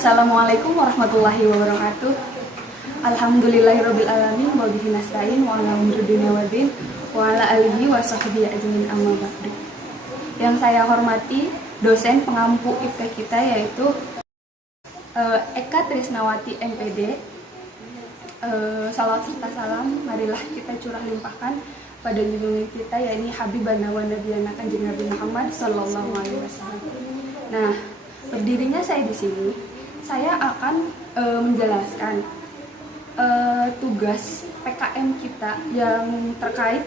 Assalamualaikum warahmatullahi wabarakatuh. Alhamdulillahirobbilalamin wa bihi nasta'in wa ala umuri dunya waddin wa ala alihi wa sahbihi ajmain amma ba'du. Yang saya hormati dosen pengampu IPK kita yaitu Eka Trisnawati MPD. Salawat serta salam marilah kita curah limpahkan pada junjungan kita yakni Habibana wa Nabiyana Kanjeng Nabi Muhammad sallallahu alaihi wasallam. Nah, berdirinya saya di sini, saya akan menjelaskan tugas PKM kita yang terkait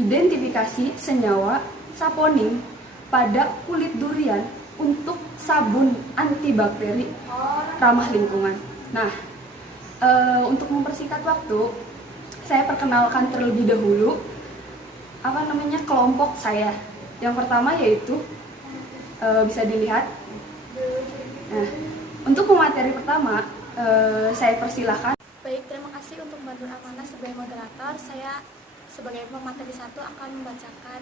identifikasi senyawa saponin pada kulit durian untuk sabun antibakteri ramah lingkungan. Nah, untuk mempersingkat waktu, saya perkenalkan terlebih dahulu kelompok saya. Yang pertama yaitu bisa dilihat. Nah, untuk pemateri pertama, saya persilahkan. Baik, terima kasih untuk bantuan amanah sebagai moderator. Saya sebagai pemateri 1 akan membacakan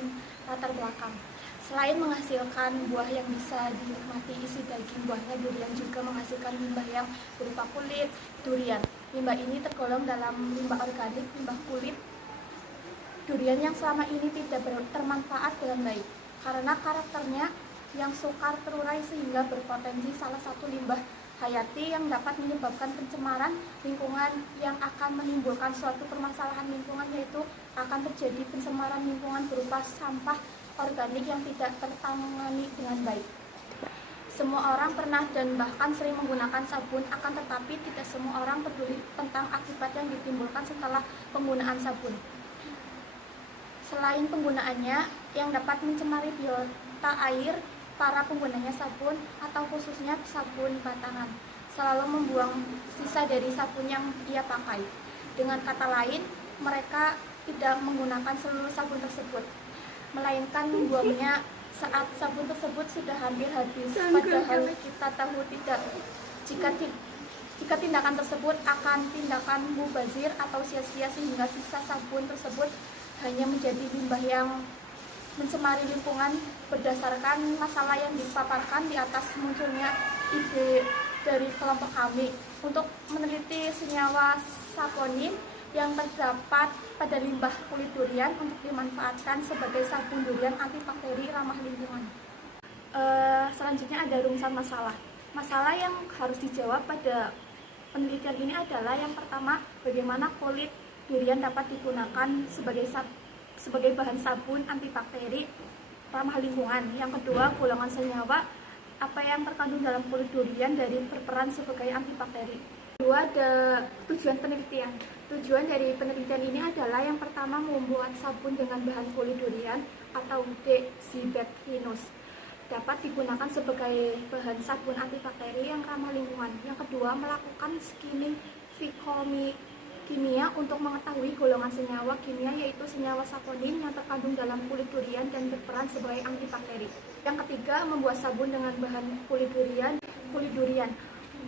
latar belakang. Selain menghasilkan buah yang bisa dinikmati isi daging buahnya, durian juga menghasilkan limbah yang berupa kulit durian. Limbah ini tergolong dalam limbah organik, limbah kulit durian yang selama ini tidak termanfaat dengan baik karena karakternya yang sukar terurai sehingga berpotensi salah satu limbah hayati yang dapat menyebabkan pencemaran lingkungan yang akan menimbulkan suatu permasalahan lingkungan, yaitu akan terjadi pencemaran lingkungan berupa sampah organik yang tidak tertangani dengan baik. Semua orang pernah dan bahkan sering menggunakan sabun, akan tetapi tidak semua orang peduli tentang akibat yang ditimbulkan setelah penggunaan sabun. Selain penggunaannya yang dapat mencemari biota air, para penggunanya sabun atau khususnya sabun batangan selalu membuang sisa dari sabun yang ia pakai. Dengan kata lain, mereka tidak menggunakan seluruh sabun tersebut, melainkan membuangnya saat sabun tersebut sudah hampir habis. Padahal kita tahu tidak jika tindakan tersebut akan tindakan mubazir atau sia-sia, sehingga sisa sabun tersebut hanya menjadi limbah yang mencemari lingkungan. Berdasarkan masalah yang dipaparkan di atas, munculnya ide dari kelompok kami untuk meneliti senyawa saponin yang terdapat pada limbah kulit durian untuk dimanfaatkan sebagai sabun durian antibakteri ramah lingkungan. Selanjutnya ada rumusan masalah. Masalah yang harus dijawab pada penelitian ini adalah yang pertama, bagaimana kulit durian dapat digunakan sebagai bahan sabun antibakteri ramah lingkungan. Yang kedua, golongan senyawa apa yang terkandung dalam kulit durian dari berperan sebagai antibakteri. Kedua, ada tujuan penelitian. Tujuan dari penelitian ini adalah yang pertama, membuat sabun dengan bahan kulit durian atau Dexibactinus dapat digunakan sebagai bahan sabun antibakteri yang ramah lingkungan. Yang kedua, melakukan skimming kimia untuk mengetahui golongan senyawa kimia, yaitu senyawa saponin yang terkandung dalam kulit durian dan berperan sebagai antibakteri. Yang ketiga, membuat sabun dengan bahan kulit durian.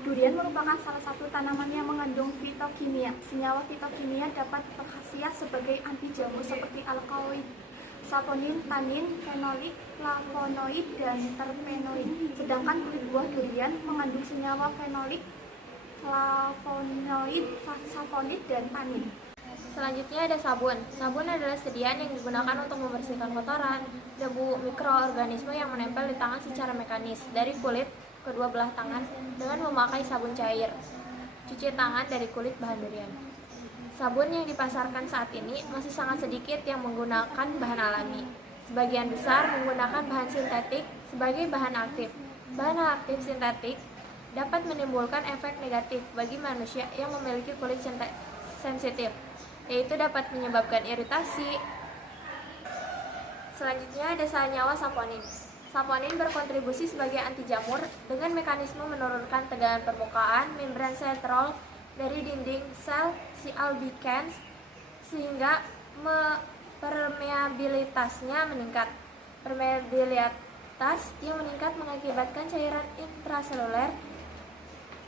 Durian merupakan salah satu tanaman yang mengandung fitokimia. Senyawa fitokimia dapat berkhasiat sebagai anti jamur seperti alkaloid, saponin, tanin, fenolik, flavonoid, dan terpenoid. Sedangkan kulit buah durian mengandung senyawa fenolik, flavonoid, saponid, dan tanin. Selanjutnya ada sabun. Sabun adalah sediaan yang digunakan untuk membersihkan kotoran, debu, mikroorganisme yang menempel di tangan secara mekanis dari kulit kedua belah tangan dengan memakai sabun cair. Cuci tangan dari kulit bahan durian. Sabun yang dipasarkan saat ini masih sangat sedikit yang menggunakan bahan alami. Sebagian besar menggunakan bahan sintetik sebagai bahan aktif. Bahan aktif sintetik dapat menimbulkan efek negatif bagi manusia yang memiliki kulit sensitif, yaitu dapat menyebabkan iritasi. Selanjutnya ada senyawa saponin. Saponin berkontribusi sebagai anti jamur dengan mekanisme menurunkan tegangan permukaan membran sentrol dari dinding sel si albicans sehingga permeabilitasnya meningkat. Permeabilitas yang meningkat mengakibatkan cairan intraseluler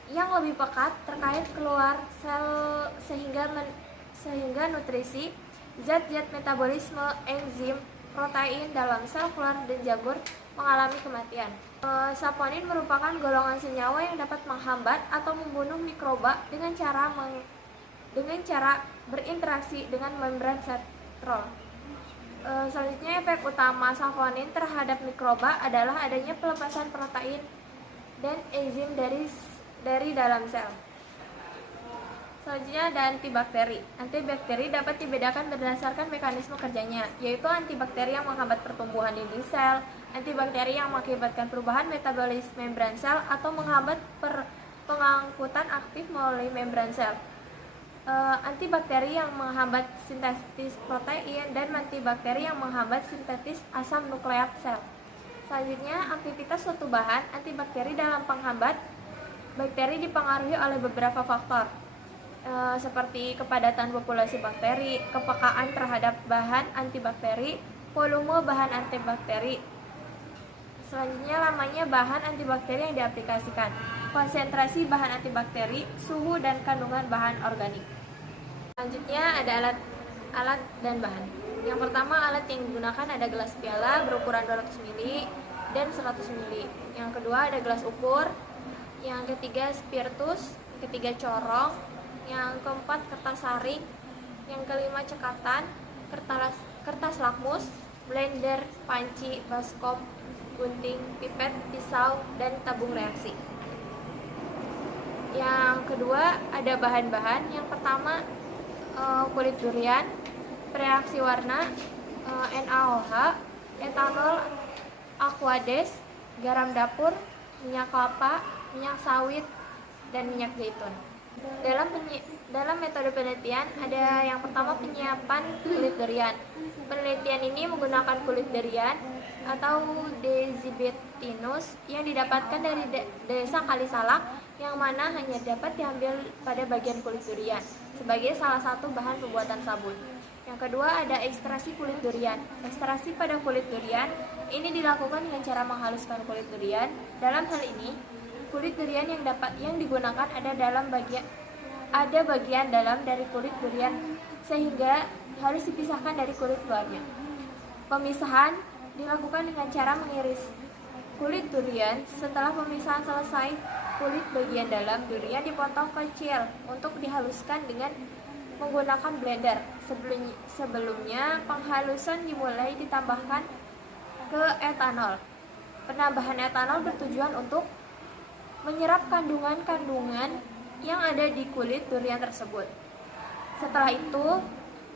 yang lebih pekat terkait keluar sel sehingga nutrisi, zat-zat metabolisme, enzim, protein dalam sel keluar dan jamur mengalami kematian. Saponin merupakan golongan senyawa yang dapat menghambat atau membunuh mikroba dengan cara berinteraksi dengan membran setrol. Selanjutnya, efek utama saponin terhadap mikroba adalah adanya pelepasan protein dan enzim dari dalam sel. Selanjutnya ada antibakteri. Antibakteri dapat dibedakan berdasarkan mekanisme kerjanya, yaitu antibakteri yang menghambat pertumbuhan dinding sel, antibakteri yang mengakibatkan perubahan metabolisme membran sel atau menghambat pengangkutan aktif melalui membran sel. Antibakteri yang menghambat sintesis protein dan antibakteri yang menghambat sintesis asam nukleat sel. Selanjutnya, aktivitas suatu bahan antibakteri dalam penghambat bakteri dipengaruhi oleh beberapa faktor, seperti kepadatan populasi bakteri, kepekaan terhadap bahan antibakteri, volume bahan antibakteri. Selanjutnya, lamanya bahan antibakteri yang diaplikasikan, konsentrasi bahan antibakteri, suhu dan kandungan bahan organik. Selanjutnya ada alat dan bahan. Yang pertama, alat yang digunakan ada gelas piala berukuran 200 ml dan 100 ml. Yang kedua ada gelas ukur. Yang ketiga spiritus. Yang ketiga corong. Yang keempat kertas saring. Yang kelima cekatan, kertas lakmus, blender, panci, baskom, gunting, pipet, pisau, dan tabung reaksi. Yang kedua ada bahan-bahan. Yang pertama kulit durian, reaksi warna, NaOH, etanol, aquades, garam dapur, minyak kelapa, minyak sawit, dan minyak zaitun. Dalam metode penelitian ada yang pertama penyiapan kulit durian. Penelitian ini menggunakan kulit durian atau Desibetinus yang didapatkan dari desa Kalisalak, yang mana hanya dapat diambil pada bagian kulit durian sebagai salah satu bahan pembuatan sabun. Yang kedua ada ekstraksi kulit durian. Ekstraksi pada kulit durian ini dilakukan dengan cara menghaluskan kulit durian. Dalam hal ini, kulit durian yang digunakan ada bagian dalam dari kulit durian sehingga harus dipisahkan dari kulit luarnya. Pemisahan dilakukan dengan cara mengiris kulit durian. Setelah pemisahan selesai, kulit bagian dalam durian dipotong kecil untuk dihaluskan dengan menggunakan blender. Sebelumnya, penghalusan dimulai ditambahkan ke etanol. Penambahan etanol bertujuan untuk menyerap kandungan-kandungan yang ada di kulit durian tersebut. Setelah itu,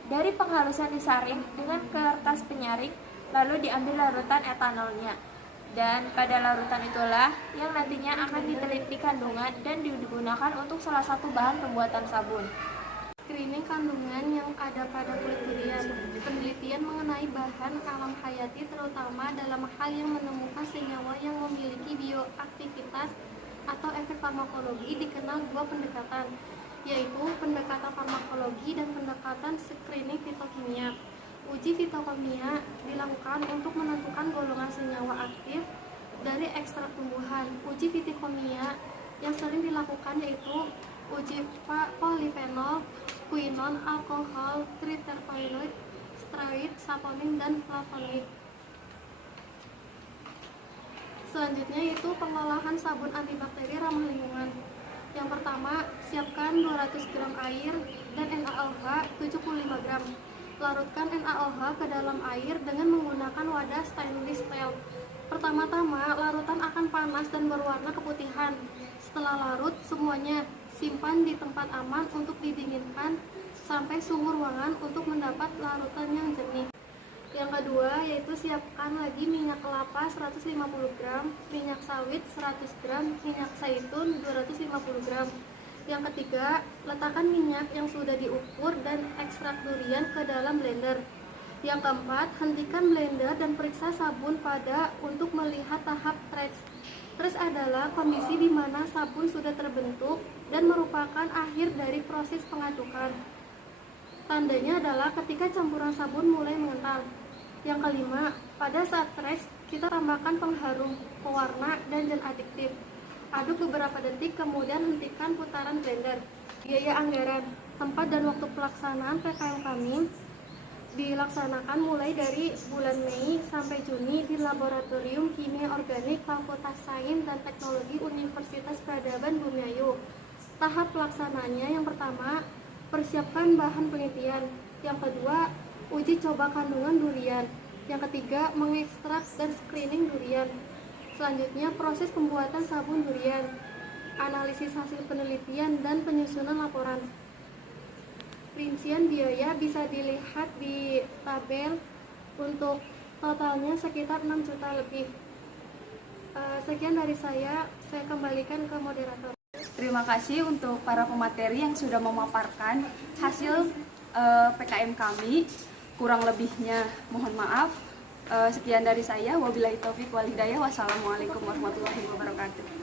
dari penghalusan disaring dengan kertas penyaring, lalu diambil larutan etanolnya. Dan pada larutan itulah yang nantinya akan diteliti kandungan dan digunakan untuk salah satu bahan pembuatan sabun. Screening kandungan yang ada pada kulit durian. Penelitian mengenai bahan alam hayati terutama dalam hal yang menemukan senyawa yang memiliki bioaktivitas atau efek farmakologi dikenal dua pendekatan, yaitu pendekatan farmakologi dan pendekatan screening fitokimia. Uji fitokimia dilakukan untuk menentukan golongan senyawa aktif dari ekstrak tumbuhan. Uji fitokimia yang sering dilakukan yaitu uji polifenol, quinon, alkohol, triterpenoid, steroid, saponin, dan flavonoid. Selanjutnya yaitu pengolahan sabun antibakteri ramah lingkungan. Yang pertama, siapkan 200 gram air dan NaOH 75 gram. Larutkan NaOH ke dalam air dengan menggunakan wadah stainless steel. Pertama-tama, larutan akan panas dan berwarna keputihan. Setelah larut, semuanya simpan di tempat aman untuk didinginkan sampai suhu ruangan untuk mendapat larutan yang jernih. Yang kedua, yaitu siapkan lagi minyak kelapa 150 gram, minyak sawit 100 gram, minyak zaitun 250 gram. Yang ketiga, letakkan minyak yang sudah diukur dan ekstrak durian ke dalam blender. Yang keempat, hentikan blender dan periksa sabun pada untuk melihat tahap thresh. Thresh adalah kondisi di mana sabun sudah terbentuk dan merupakan akhir dari proses pengadukan. Tandanya adalah ketika campuran sabun mulai mengental. Yang kelima, pada saat thresh, kita tambahkan pengharum, pewarna, dan zat adiktif. Aduk beberapa detik, kemudian hentikan putaran blender. Biaya anggaran, tempat dan waktu pelaksanaan PKM kami dilaksanakan mulai dari bulan Mei sampai Juni di Laboratorium Kimia Organik Fakultas Sains dan Teknologi Universitas Peradaban Bumiayu. Tahap pelaksananya yang pertama, persiapkan bahan penelitian. Yang kedua, uji coba kandungan durian. Yang ketiga, mengekstrak dan screening durian. Selanjutnya, proses pembuatan sabun durian, analisis hasil penelitian, dan penyusunan laporan. Rincian biaya bisa dilihat di tabel. Untuk totalnya sekitar 6 juta lebih. Sekian dari saya kembalikan ke moderator. Terima kasih untuk para pemateri yang sudah memaparkan hasil PKM kami. Kurang lebihnya mohon maaf. Sekian dari saya. Wabillahi taufiq wal hidayah. Wassalamualaikum warahmatullahi wabarakatuh.